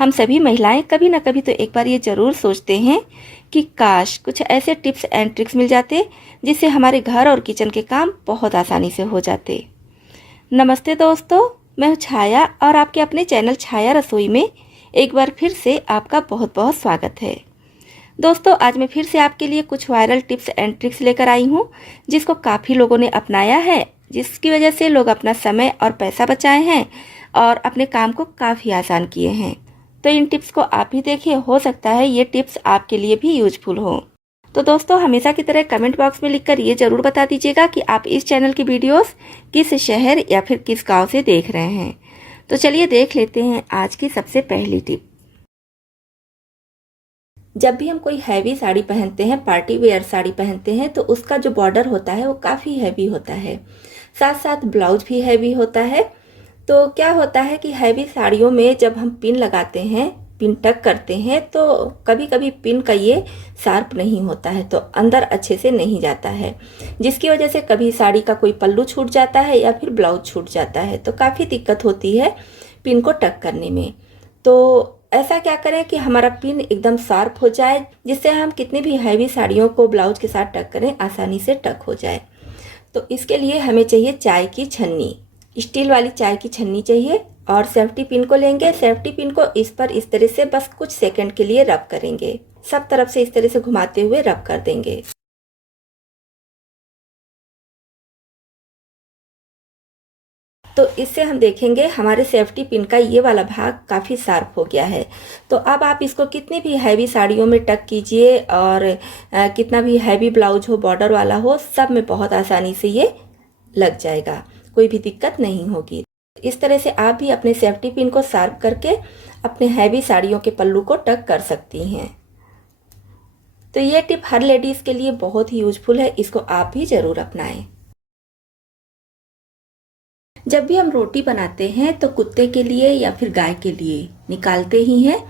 हम सभी महिलाएं कभी ना कभी तो एक बार ये ज़रूर सोचते हैं कि काश कुछ ऐसे टिप्स एंड ट्रिक्स मिल जाते जिससे हमारे घर और किचन के काम बहुत आसानी से हो जाते। नमस्ते दोस्तों, मैं हूँ छाया और आपके अपने चैनल छाया रसोई में एक बार फिर से आपका बहुत बहुत स्वागत है। दोस्तों, आज मैं फिर से आपके लिए कुछ वायरल टिप्स एंड ट्रिक्स लेकर आई हूँ जिसको काफ़ी लोगों ने अपनाया है, जिसकी वजह से लोग अपना समय और पैसा बचाए हैं और अपने काम को काफ़ी आसान किए हैं। तो इन टिप्स को आप भी देखिए, हो सकता है ये टिप्स आपके लिए भी यूजफुल हो। तो दोस्तों, हमेशा की तरह कमेंट बॉक्स में लिखकर ये ज़रूर बता दीजिएगा कि आप इस चैनल की वीडियोस किस शहर या फिर किस गांव से देख रहे हैं। तो चलिए देख लेते हैं आज की सबसे पहली टिप। जब भी हम कोई हैवी साड़ी पहनते हैं, पार्टी वेयर साड़ी पहनते हैं, तो उसका जो बॉर्डर होता है वो काफ़ी हैवी होता है, साथ साथ ब्लाउज भी हैवी होता है। तो क्या होता है कि हैवी साड़ियों में जब हम पिन लगाते हैं, पिन टक करते हैं, तो कभी कभी पिन का ये शार्प नहीं होता है, तो अंदर अच्छे से नहीं जाता है, जिसकी वजह से कभी साड़ी का कोई पल्लू छूट जाता है या फिर ब्लाउज छूट जाता है। तो काफ़ी दिक्कत होती है पिन को टक करने में। तो ऐसा क्या करें कि हमारा पिन एकदम शार्प हो जाए, जिससे हम कितनी भी हैवी साड़ियों को ब्लाउज के साथ टक करें आसानी से टक हो जाए। तो इसके लिए हमें चाहिए चाय की छन्नी, स्टील वाली चाय की छन्नी चाहिए, और सेफ्टी पिन को लेंगे। सेफ्टी पिन को इस पर इस तरह से बस कुछ सेकंड के लिए रब करेंगे, सब तरफ से इस तरह से घुमाते हुए रब कर देंगे। तो इससे हम देखेंगे हमारे सेफ्टी पिन का ये वाला भाग काफ़ी शार्प हो गया है। तो अब आप इसको कितनी भी हैवी साड़ियों में टक कीजिए, और कितना भी हैवी ब्लाउज हो, बॉर्डर वाला हो, सब में बहुत आसानी से ये लग जाएगा, कोई भी दिक्कत नहीं होगी। इस तरह से आप भी अपने सेफ्टी पिन को शार्प करके अपने हैवी साड़ियों के पल्लू को टक कर सकती हैं। तो ये टिप हर लेडीज़ के लिए बहुत ही यूजफुल है, इसको आप भी ज़रूर अपनाएं। जब भी हम रोटी बनाते हैं तो कुत्ते के लिए या फिर गाय के लिए निकालते ही हैं,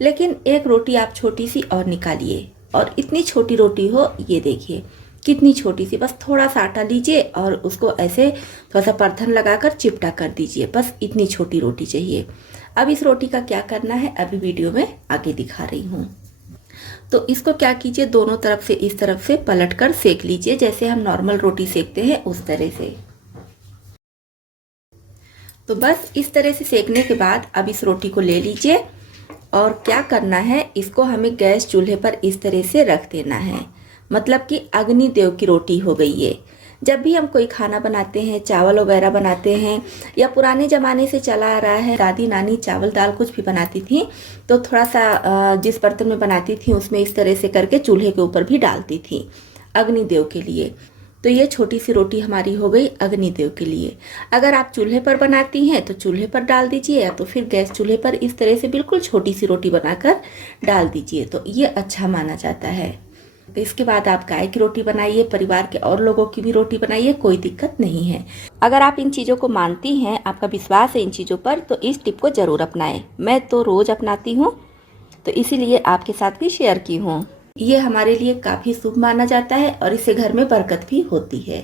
लेकिन एक रोटी आप छोटी सी और निकालिए, और इतनी छोटी रोटी हो, ये देखिए कितनी छोटी सी, बस थोड़ा सा आटा लीजिए और उसको ऐसे थोड़ा सा परथन लगाकर चिपटा कर दीजिए, बस इतनी छोटी रोटी चाहिए। अब इस रोटी का क्या करना है अभी वीडियो में आगे दिखा रही हूँ। तो इसको क्या कीजिए, दोनों तरफ से इस तरफ से पलट कर सेक लीजिए, जैसे हम नॉर्मल रोटी सेकते हैं उस तरह से। तो बस इस तरह से सेकने के बाद अब इस रोटी को ले लीजिए, और क्या करना है, इसको हमें गैस चूल्हे पर इस तरह से रख देना है, मतलब कि अग्नि देव की रोटी हो गई ये। जब भी हम कोई खाना बनाते हैं, चावल वगैरह बनाते हैं, या पुराने ज़माने से चला आ रहा है, दादी नानी चावल दाल कुछ भी बनाती थी तो थोड़ा सा जिस बर्तन में बनाती थी उसमें इस तरह से करके चूल्हे के ऊपर भी डालती थी अग्निदेव के लिए। तो ये छोटी सी रोटी हमारी हो गई अग्निदेव के लिए। अगर आप चूल्हे पर बनाती हैं तो चूल्हे पर डाल दीजिए, या तो फिर गैस चूल्हे पर इस तरह से बिल्कुल छोटी सी रोटी बनाकर डाल दीजिए, तो ये अच्छा माना जाता है। तो इसके बाद आप गाय की रोटी बनाइए, परिवार के और लोगों की भी रोटी बनाइए, कोई दिक्कत नहीं है। अगर आप इन चीज़ों को मानती हैं, आपका विश्वास है इन चीज़ों पर, तो इस टिप को ज़रूर अपनाएं। मैं तो रोज़ अपनाती हूँ, तो इसीलिए आपके साथ भी शेयर की हूँ। ये हमारे लिए काफ़ी शुभ माना जाता है और इससे घर में बरकत भी होती है।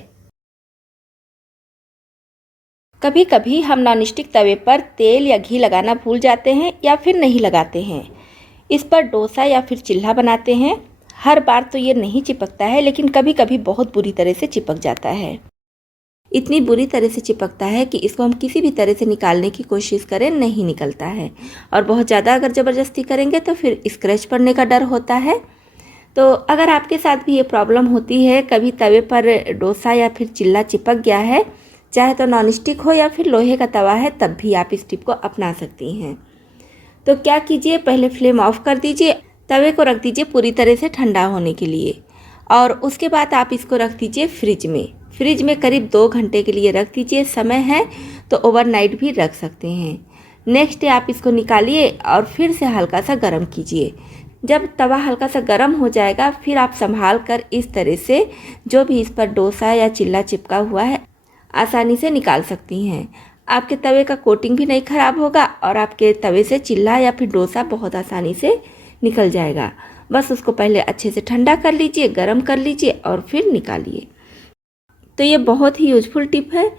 कभी कभी हम नॉनस्टिक तवे पर तेल या घी लगाना भूल जाते हैं या फिर नहीं लगाते हैं। इस पर डोसा या फिर चिल्ला बनाते हैं। हर बार तो ये नहीं चिपकता है, लेकिन कभी कभी बहुत बुरी तरह से चिपक जाता है। इतनी बुरी तरह से चिपकता है कि इसको हम किसी भी तरह से निकालने की कोशिश करें, नहीं निकलता है, और बहुत ज़्यादा अगर ज़बरदस्ती करेंगे तो फिर स्क्रैच पड़ने का डर होता है। तो अगर आपके साथ भी ये प्रॉब्लम होती है, कभी तवे पर डोसा या फिर चिल्ला चिपक गया है, चाहे तो नॉनस्टिक हो या फिर लोहे का तवा है, तब भी आप इस टिप को अपना सकती हैं। तो क्या कीजिए, पहले फ्लेम ऑफ कर दीजिए, तवे को रख दीजिए पूरी तरह से ठंडा होने के लिए, और उसके बाद आप इसको रख दीजिए फ्रिज में। फ्रिज में करीब 2 घंटे के लिए रख दीजिए, समय है तो ओवरनाइट भी रख सकते हैं। नेक्स्ट डे आप इसको निकालिए और फिर से हल्का सा गर्म कीजिए। जब तवा हल्का सा गर्म हो जाएगा, फिर आप संभाल कर इस तरह से जो भी इस पर डोसा या चिल्ला चिपका हुआ है आसानी से निकाल सकती हैं। आपके तवे का कोटिंग भी नहीं खराब होगा, और आपके तवे से चिल्ला या फिर डोसा बहुत आसानी से निकल जाएगा। बस उसको पहले अच्छे से ठंडा कर लीजिए, गर्म कर लीजिए और फिर निकालिए। तो ये बहुत ही यूजफुल टिप है,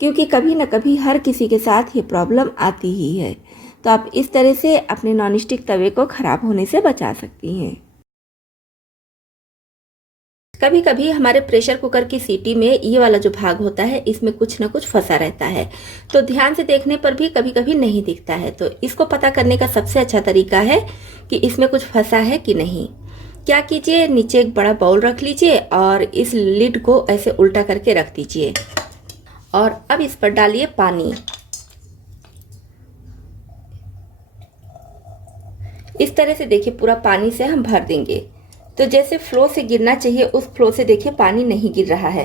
क्योंकि कभी ना कभी हर किसी के साथ ये प्रॉब्लम आती ही है। तो आप इस तरह से अपने नॉन स्टिक तवे को ख़राब होने से बचा सकती हैं। कभी कभी हमारे प्रेशर कुकर की सीटी में ये वाला जो भाग होता है इसमें कुछ ना कुछ फंसा रहता है, तो ध्यान से देखने पर भी कभी कभी नहीं दिखता है। तो इसको पता करने का सबसे अच्छा तरीका है कि इसमें कुछ फंसा है कि नहीं। क्या कीजिए, नीचे एक बड़ा बाउल रख लीजिए और इस लिड को ऐसे उल्टा करके रख दीजिए और अब इस पर डालिए पानी। इस तरह से देखिए पूरा पानी से हम भर देंगे। तो जैसे फ्लो से गिरना चाहिए उस फ्लो से देखिए पानी नहीं गिर रहा है।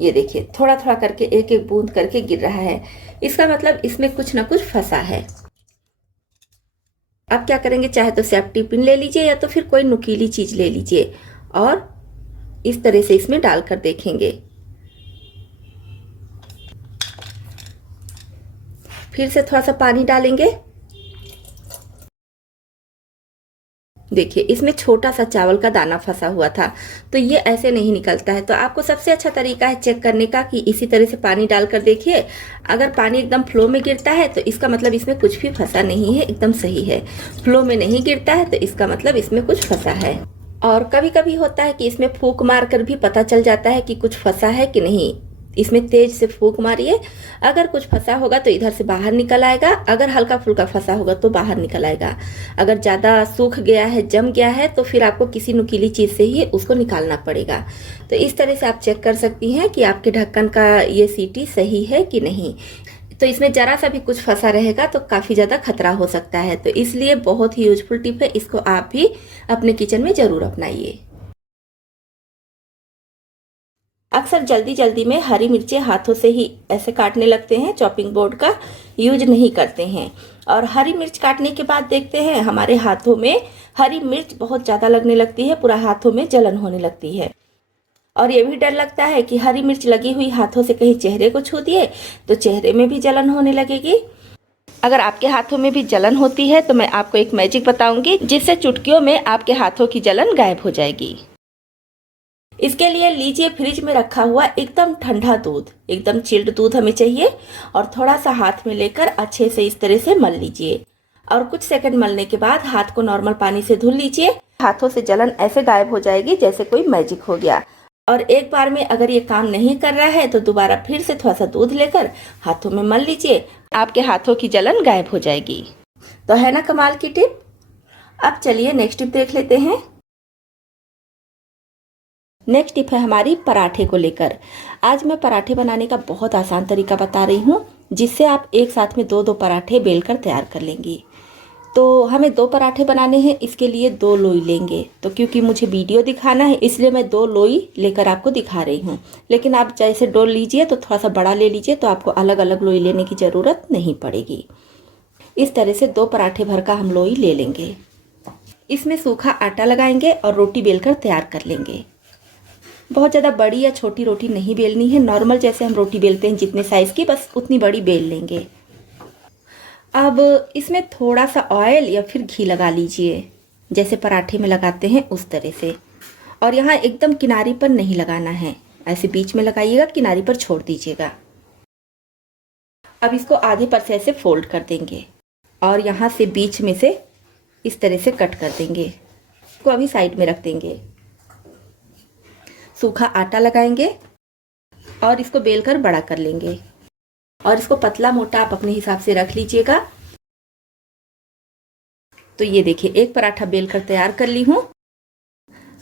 ये देखिए थोड़ा थोड़ा करके एक एक बूंद करके गिर रहा है। इसका मतलब इसमें कुछ ना कुछ फंसा है। अब क्या करेंगे, चाहे तो सेफ्टी पिन ले लीजिए या तो फिर कोई नुकीली चीज ले लीजिए और इस तरह से इसमें डालकर देखेंगे। फिर से थोड़ा सा पानी डालेंगे। देखिए इसमें छोटा सा चावल का दाना फंसा हुआ था, तो ये ऐसे नहीं निकलता है। तो आपको सबसे अच्छा तरीका है चेक करने का कि इसी तरह से पानी डालकर देखिए। अगर पानी एकदम फ्लो में गिरता है तो इसका मतलब इसमें कुछ भी फंसा नहीं है, एकदम सही है। फ्लो में नहीं गिरता है तो इसका मतलब इसमें कुछ फंसा है। और कभी कभी होता है कि इसमें फूंक मार कर भी पता चल जाता है कि कुछ फंसा है कि नहीं। इसमें तेज से फूंक मारिए, अगर कुछ फंसा होगा तो इधर से बाहर निकल आएगा, अगर हल्का फुल्का फंसा होगा तो बाहर निकल आएगा। अगर ज़्यादा सूख गया है, जम गया है, तो फिर आपको किसी नुकीली चीज़ से ही उसको निकालना पड़ेगा। तो इस तरह से आप चेक कर सकती हैं कि आपके ढक्कन का ये सीटी सही है कि नहीं। तो इसमें जरा सा भी कुछ फंसा रहेगा तो काफ़ी ज़्यादा खतरा हो सकता है। तो इसलिए बहुत ही यूजफुल टिप है, इसको आप भी अपने किचन में ज़रूर अपनाइए। अक्सर जल्दी जल्दी में हरी मिर्चें हाथों से ही ऐसे काटने लगते हैं, चॉपिंग बोर्ड का यूज नहीं करते हैं। और हरी मिर्च काटने के बाद देखते हैं हमारे हाथों में हरी मिर्च बहुत ज़्यादा लगने लगती है, पूरा हाथों में जलन होने लगती है। और ये भी डर लगता है कि हरी मिर्च लगी हुई हाथों से कहीं चेहरे को छू दिए तो चेहरे में भी जलन होने लगेगी। अगर आपके हाथों में भी जलन होती है तो मैं आपको एक मैजिक बताऊंगी जिससे चुटकियों में आपके हाथों की जलन गायब हो जाएगी। इसके लिए लीजिए फ्रिज में रखा हुआ एकदम ठंडा दूध, एकदम चिल्ड दूध हमें चाहिए, और थोड़ा सा हाथ में लेकर अच्छे से इस तरह से मल लीजिए। और कुछ सेकंड मलने के बाद हाथ को नॉर्मल पानी से धुल लीजिए। हाथों से जलन ऐसे गायब हो जाएगी जैसे कोई मैजिक हो गया। और एक बार में अगर ये काम नहीं कर रहा है तो दोबारा फिर से थोड़ा सा दूध लेकर हाथों में मल लीजिए, आपके हाथों की जलन गायब हो जाएगी। तो है ना कमाल की टिप। अब चलिए नेक्स्ट टिप देख लेते हैं। नेक्स्ट टिप है हमारी पराठे को लेकर। आज मैं पराठे बनाने का बहुत आसान तरीका बता रही हूँ जिससे आप एक साथ में दो पराठे बेलकर तैयार कर लेंगी। तो हमें 2 पराठे बनाने हैं, इसके लिए 2 लोई लेंगे। तो क्योंकि मुझे वीडियो दिखाना है इसलिए मैं 2 लोई लेकर आपको दिखा रही हूँ, लेकिन आप जैसे डो लीजिए तो थोड़ा सा बड़ा ले लीजिए, तो आपको अलग अलग लोई लेने की ज़रूरत नहीं पड़ेगी। इस तरह से 2 पराठे भर का हम लोई ले लेंगे। इसमें सूखा आटा लगाएंगे और रोटी बेलकर तैयार कर लेंगे। बहुत ज़्यादा बड़ी या छोटी रोटी नहीं बेलनी है, नॉर्मल जैसे हम रोटी बेलते हैं जितने साइज़ की, बस उतनी बड़ी बेल लेंगे। अब इसमें थोड़ा सा ऑयल या फिर घी लगा लीजिए, जैसे पराठे में लगाते हैं उस तरह से। और यहाँ एकदम किनारी पर नहीं लगाना है, ऐसे बीच में लगाइएगा, किनारी पर छोड़ दीजिएगा। अब इसको आधे पर से ऐसे फोल्ड कर देंगे और यहाँ से बीच में से इस तरह से कट कर देंगे। इसको अभी साइड में रख देंगे। सूखा आटा लगाएंगे और इसको बेलकर बड़ा कर लेंगे और इसको पतला मोटा आप अपने हिसाब से रख लीजिएगा। तो ये देखिए एक पराठा बेलकर तैयार कर ली हूँ।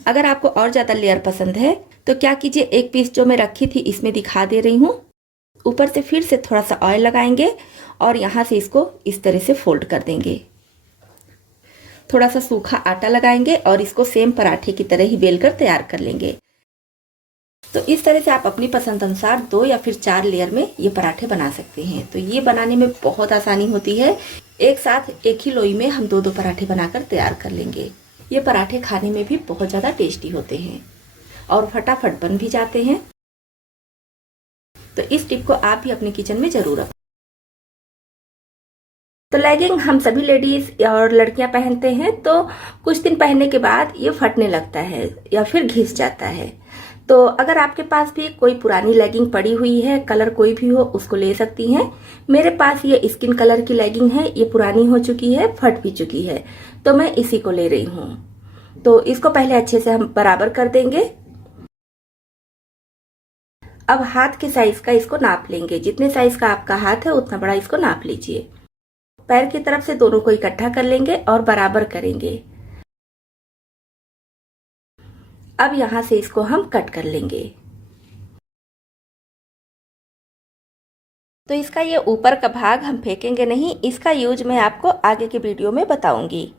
अगर आपको और ज़्यादा लेयर पसंद है तो क्या कीजिए, एक पीस जो मैं रखी थी इसमें दिखा दे रही हूँ, ऊपर से फिर से थोड़ा सा ऑयल लगाएंगे और यहाँ से इसको इस तरह से फोल्ड कर देंगे। थोड़ा सा सूखा आटा लगाएंगे और इसको सेम पराठे की तरह ही बेलकर तैयार कर लेंगे। तो इस तरह से आप अपनी पसंद अनुसार 2 या फिर 4 लेयर में ये पराठे बना सकते हैं। तो ये बनाने में बहुत आसानी होती है। एक साथ एक ही लोई में हम 2 पराठे बनाकर तैयार कर लेंगे। ये पराठे खाने में भी बहुत ज़्यादा टेस्टी होते हैं और फटाफट बन भी जाते हैं। तो इस टिप को आप भी अपने किचन में ज़रूर अपनाएं। तो लेगिंग हम सभी लेडीज़ और लड़कियां पहनते हैं, तो कुछ दिन पहनने के बाद ये फटने लगता है या फिर घिस जाता है। तो अगर आपके पास भी कोई पुरानी लेगिंग पड़ी हुई है, कलर कोई भी हो, उसको ले सकती हैं। मेरे पास ये स्किन कलर की लेगिंग है, ये पुरानी हो चुकी है, फट भी चुकी है, तो मैं इसी को ले रही हूँ। तो इसको पहले अच्छे से हम बराबर कर देंगे। अब हाथ के साइज का इसको नाप लेंगे। जितने साइज का आपका हाथ है उतना बड़ा इसको नाप लीजिए। पैर की तरफ से दोनों को इकट्ठा कर लेंगे और बराबर करेंगे। अब यहां से इसको हम कट कर लेंगे। तो इसका ये ऊपर का भाग हम फेंकेंगे नहीं, इसका यूज मैं आपको आगे के वीडियो में बताऊंगी।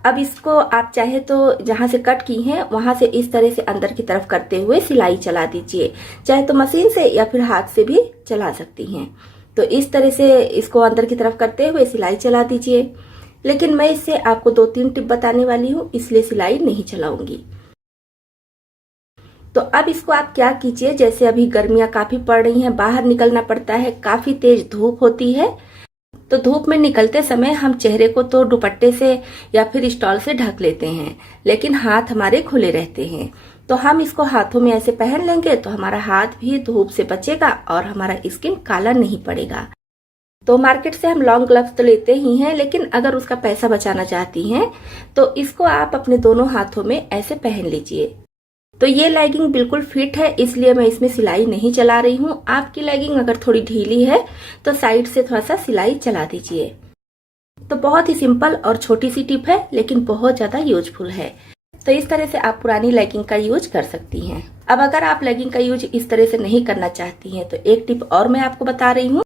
अब इसको आप चाहे तो जहां से कट की हैं वहां से इस तरह से अंदर की तरफ करते हुए सिलाई चला दीजिए। चाहे तो मशीन से या फिर हाथ से भी चला सकती हैं। तो इस तरह से इसको अंदर की तरफ करते हुए सिलाई चला दीजिए। लेकिन मैं इससे आपको 2-3 टिप बताने वाली हूँ, इसलिए सिलाई नहीं चलाऊंगी। तो अब इसको आप क्या कीजिए, जैसे अभी गर्मियां काफी पड़ रही हैं, बाहर निकलना पड़ता है, काफी तेज धूप होती है, तो धूप में निकलते समय हम चेहरे को तो दुपट्टे से या फिर स्टॉल से ढक लेते हैं, लेकिन हाथ हमारे खुले रहते हैं। तो हम इसको हाथों में ऐसे पहन लेंगे तो हमारा हाथ भी धूप से बचेगा और हमारा स्किन काला नहीं पड़ेगा। तो मार्केट से हम लॉन्ग ग्लव्स तो लेते ही हैं, लेकिन अगर उसका पैसा बचाना चाहती हैं तो इसको आप अपने दोनों हाथों में ऐसे पहन लीजिए। तो ये लेगिंग बिल्कुल फिट है, इसलिए मैं इसमें सिलाई नहीं चला रही हूँ। आपकी लेगिंग अगर थोड़ी ढीली है तो साइड से थोड़ा सा सिलाई चला दीजिए। तो बहुत ही सिंपल और छोटी सी टिप है, लेकिन बहुत ज्यादा यूजफुल है। तो इस तरह से आप पुरानी लेगिंग का यूज कर सकती हैं। अब अगर आप लेगिंग का यूज इस तरह से नहीं करना चाहती हैं तो एक टिप और मैं आपको बता रही हूँ।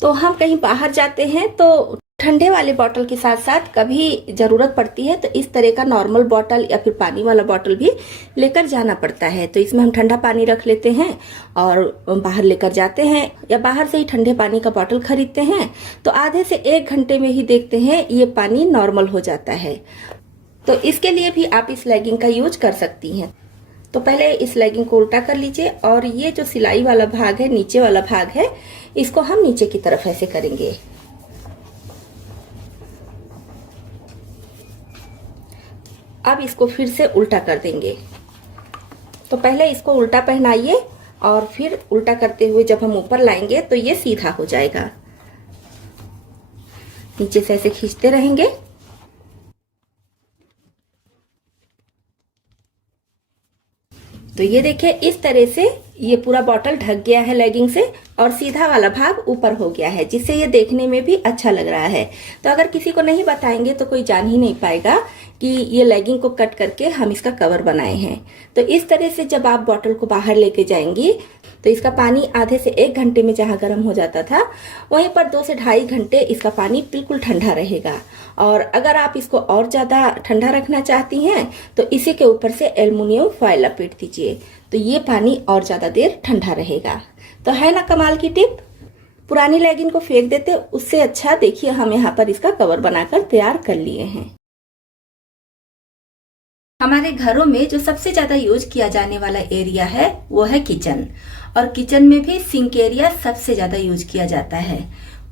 तो हम कहीं बाहर जाते हैं तो ठंडे वाले बोतल के साथ साथ कभी जरूरत पड़ती है तो इस तरह का नॉर्मल बोतल या फिर पानी वाला बोतल भी लेकर जाना पड़ता है। तो इसमें हम ठंडा पानी रख लेते हैं और बाहर लेकर जाते हैं, या बाहर से ही ठंडे पानी का बोतल खरीदते हैं तो आधे से 1 घंटे में ही देखते हैं ये पानी नॉर्मल हो जाता है। तो इसके लिए भी आप इस लेगिंग का यूज कर सकती हैं। तो पहले इस लेगिंग को उल्टा कर लीजिए और ये जो सिलाई वाला भाग है, नीचे वाला भाग है, इसको हम नीचे की तरफ ऐसे करेंगे। अब इसको फिर से उल्टा कर देंगे। तो पहले इसको उल्टा पहनाइए और फिर उल्टा करते हुए जब हम ऊपर लाएंगे तो ये सीधा हो जाएगा। नीचे से ऐसे खींचते रहेंगे। तो ये देखिए इस तरह से ये पूरा बॉटल ढक गया है लेगिंग से और सीधा वाला भाग ऊपर हो गया है, जिससे ये देखने में भी अच्छा लग रहा है। तो अगर किसी को नहीं बताएंगे तो कोई जान ही नहीं पाएगा कि ये लेगिंग को कट करके हम इसका कवर बनाए हैं। तो इस तरह से जब आप बॉटल को बाहर लेके जाएंगी तो इसका पानी आधे से 1 घंटे में जहाँ गर्म हो जाता था वहीं पर 2 से 2.5 घंटे इसका पानी बिल्कुल ठंडा रहेगा। और अगर आप इसको और ज्यादा ठंडा रखना चाहती हैं तो इसी के ऊपर से एल्युमिनियम फॉइल लपेट दीजिए, तो ये पानी और ज्यादा देर ठंडा रहेगा। तो है ना कमाल की टिप। पुरानी लेगिंग को फेंक देते उससे अच्छा देखिए हम यहाँ पर इसका कवर बनाकर तैयार कर लिए हैं। हमारे घरों में जो सबसे ज्यादा यूज किया जाने वाला एरिया है वो है किचन, और किचन में भी सिंक एरिया सबसे ज्यादा यूज किया जाता है।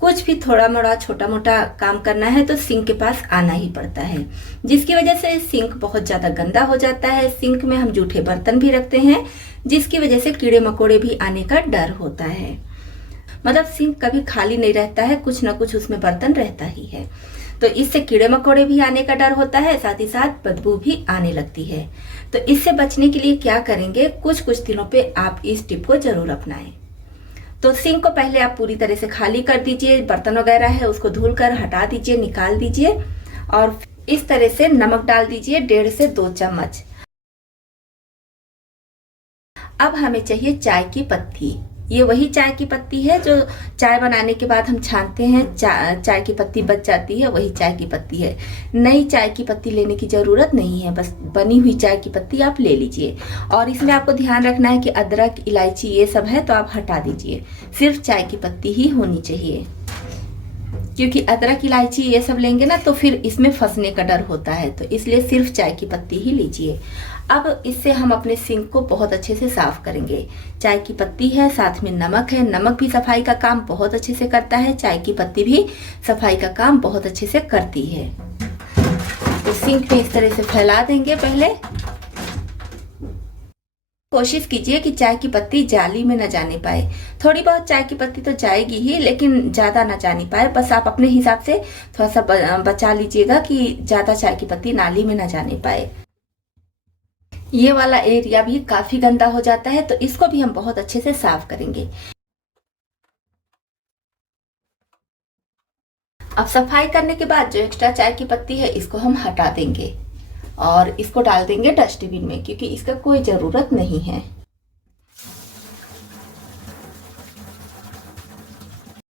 कुछ भी थोड़ा मोड़ा छोटा मोटा काम करना है तो सिंक के पास आना ही पड़ता है, जिसकी वजह से सिंक बहुत ज्यादा गंदा हो जाता है। सिंक में हम जूठे बर्तन भी रखते हैं, जिसकी वजह से कीड़े मकोड़े भी आने का डर होता है। मतलब सिंक कभी खाली नहीं रहता है, कुछ ना कुछ उसमें बर्तन रहता ही है। तो इससे कीड़े मकोड़े भी आने का डर होता है, साथ ही साथ बदबू भी आने लगती है। तो इससे बचने के लिए क्या करेंगे, कुछ दिनों पे आप इस टिप को जरूर अपनाएं। तो सिंक को पहले आप पूरी तरह से खाली कर दीजिए, बर्तन वगैरह है उसको धुल कर हटा दीजिए, निकाल दीजिए और इस तरह से नमक डाल दीजिए 1.5 से 2 चम्मच। अब हमें चाहिए चाय की पत्ती। ये वही चाय की पत्ती है जो चाय बनाने के बाद हम छानते हैं, चाय की पत्ती बच जाती है, वही चाय की पत्ती है। नई चाय की पत्ती लेने की जरूरत नहीं है, बस बनी हुई चाय की पत्ती आप ले लीजिए। और इसमें आपको ध्यान रखना है कि अदरक इलायची ये सब है तो आप हटा दीजिए, सिर्फ चाय की पत्ती ही होनी चाहिए, क्योंकि अदरक इलायची ये सब लेंगे ना तो फिर इसमें फंसने का डर होता है। तो इसलिए सिर्फ चाय की पत्ती ही लीजिए। अब इससे हम अपने सिंक को बहुत अच्छे से साफ करेंगे। चाय की पत्ती है, साथ में नमक है, नमक भी सफाई का काम बहुत अच्छे से करता है, चाय की पत्ती भी सफाई का काम बहुत अच्छे से करती है। तो सिंक में इस तरह से फैला देंगे पहले। कोशिश कीजिए कि चाय की पत्ती जाली में न जाने पाए। थोड़ी बहुत चाय की पत्ती तो जाएगी ही, लेकिन ज़्यादा न जानी पाए। बस आप अपने हिसाब से थोड़ा सा बचा लीजिएगा कि ज़्यादा चाय की पत्ती नाली में न जाने पाए। ये वाला एरिया भी काफ़ी गंदा हो जाता है, तो इसको भी हम बहुत अच्छे से साफ करेंगे। अब सफाई करने के बाद जो एक्स्ट्रा चाय की पत्ती है इसको हम हटा देंगे और इसको डाल देंगे डस्टबिन में, क्योंकि इसका कोई ज़रूरत नहीं है।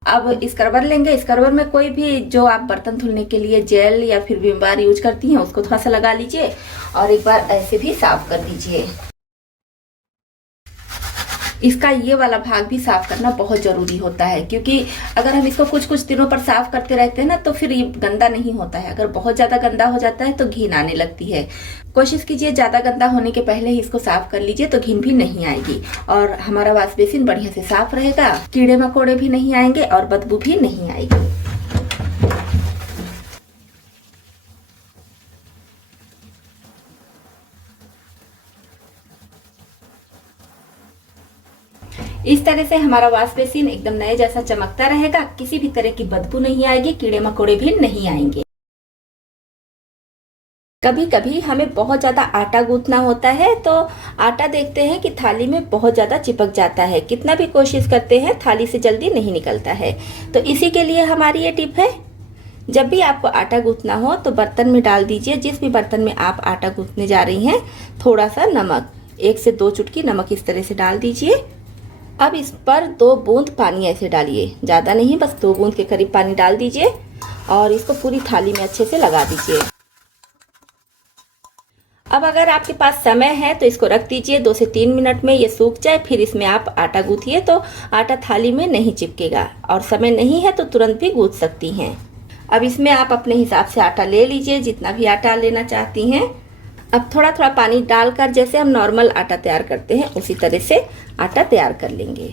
अब स्क्रबर लेंगे। स्क्रबर में कोई भी जो आप बर्तन धुलने के लिए जेल या फिर विम बार यूज करती हैं उसको थोड़ा सा लगा लीजिए और एक बार ऐसे भी साफ कर दीजिए। इसका ये वाला भाग भी साफ करना बहुत ज़रूरी होता है, क्योंकि अगर हम इसको कुछ कुछ दिनों पर साफ करते रहते हैं ना तो फिर ये गंदा नहीं होता है। अगर बहुत ज़्यादा गंदा हो जाता है तो घिन आने लगती है। कोशिश कीजिए ज़्यादा गंदा होने के पहले ही इसको साफ कर लीजिए, तो घिन भी नहीं आएगी और हमारा वॉश बेसिन बढ़िया से साफ रहेगा। कीड़े मकोड़े भी नहीं आएंगे और बदबू भी नहीं आएगी। इस तरह से हमारा वॉश बेसिन एकदम नए जैसा चमकता रहेगा। किसी भी तरह की बदबू नहीं आएगी, कीड़े मकोड़े भी नहीं आएंगे। कभी कभी हमें बहुत ज़्यादा आटा गूंथना होता है, तो आटा देखते हैं कि थाली में बहुत ज़्यादा चिपक जाता है। कितना भी कोशिश करते हैं थाली से जल्दी नहीं निकलता है। तो इसी के लिए हमारी ये टिप है। जब भी आपको आटा गूंथना हो तो बर्तन में डाल दीजिए, जिस भी बर्तन में आप आटा गूंथने जा रही हैं, थोड़ा सा नमक, 1 से 2 चुटकी नमक इस तरह से डाल दीजिए। अब इस पर 2 बूंद पानी ऐसे डालिए, ज़्यादा नहीं, बस 2 बूंद के करीब पानी डाल दीजिए और इसको पूरी थाली में अच्छे से लगा दीजिए। अब अगर आपके पास समय है तो इसको रख दीजिए, 2 से 3 मिनट में ये सूख जाए, फिर इसमें आप आटा गूंथिए तो आटा थाली में नहीं चिपकेगा। और समय नहीं है तो तुरंत भी गूंथ सकती हैं। अब इसमें आप अपने हिसाब से आटा ले लीजिए, जितना भी आटा लेना चाहती हैं। अब थोड़ा थोड़ा पानी डालकर जैसे हम नॉर्मल आटा तैयार करते हैं उसी तरह से आटा तैयार कर लेंगे।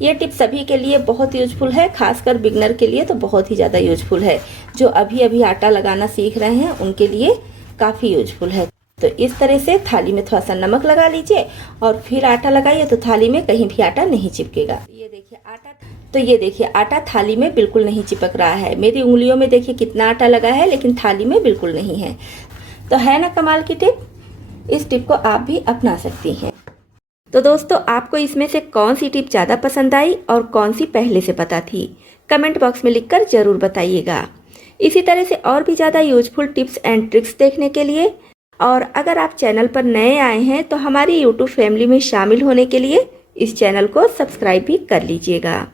ये टिप सभी के लिए बहुत यूजफुल है, खासकर बिगनर के लिए तो बहुत ही ज़्यादा यूजफुल है। जो अभी अभी आटा लगाना सीख रहे हैं उनके लिए काफ़ी यूजफुल है। तो इस तरह से थाली में थोड़ा सा नमक लगा लीजिए और फिर आटा लगाइए, तो थाली में कहीं भी आटा नहीं चिपकेगा। ये देखिए आटा थाली में बिल्कुल नहीं चिपक रहा है। मेरी उंगलियों में देखिए कितना आटा लगा है, लेकिन थाली में बिल्कुल नहीं है। तो है ना कमाल की टिप। इस टिप को आप भी अपना सकती हैं। तो दोस्तों, आपको इसमें से कौन सी टिप ज़्यादा पसंद आई और कौन सी पहले से पता थी, कमेंट बॉक्स में लिखकर ज़रूर बताइएगा। इसी तरह से और भी ज़्यादा यूजफुल टिप्स एंड ट्रिक्स देखने के लिए, और अगर आप चैनल पर नए आए हैं तो हमारी यूट्यूब फैमिली में शामिल होने के लिए इस चैनल को सब्सक्राइब भी कर लीजिएगा।